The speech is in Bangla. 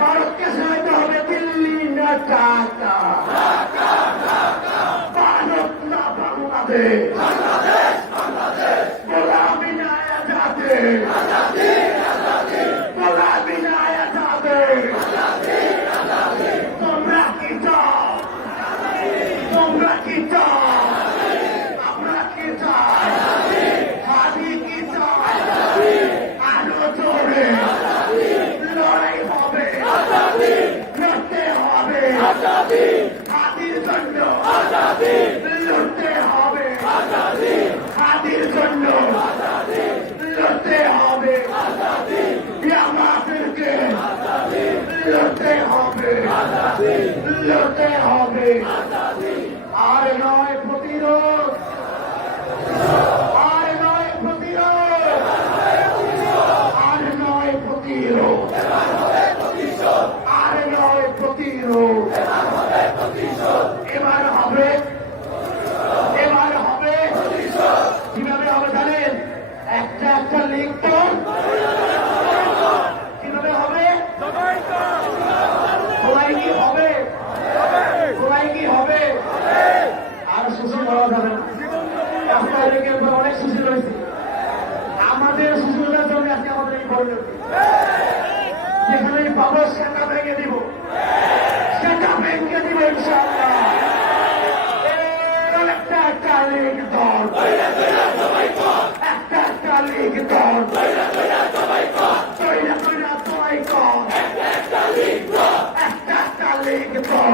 ভারতকে সহায়তা হবে দিল্লি না ঢাকা, ভারত না বাংলাদেশ, গোলামি না আজাদে, গোলামি না আজাদে। তোমরা কি চাও? তোমরা কি চাও? আমরা কি চাই? আমি কি চাই? আরো জোরে লড়াই হবে, লড়তে হবে, স্বাধীন জন্য লড়তে হবে, স্বাধীন জন্য লড়তে হবে, আমাদেরকে লড়তে হবে, লড়তে হবে। আর নয় প্রতিরোধ, আর নয় প্রতিরোধ, আর নয় প্রতিরোধ, আর নয় প্রতিরোধ। এবার হবে, এবার হবে। কিভাবে হবে জানেন? একটা একটা লিঙ্কন কিভাবে হবে? সবাই কি হবে? সবাই কি হবে? আর সুশীল হওয়া যাবে না। আপনাদেরকে অনেক সুশীল হয়েছে। আমাদের সুশীলতার জন্য আজকে আমাদের এই পরিণতি। যেখানেই পাবো সেটা ভেঙে দিব, সেটা ভেঙে দিব ইনশাআল্লাহ। একটা একটা লীগ দল, একটা একটা লীগ দল, তৈরা তৈরা সবাই কর, একটা একটা লীগ দল।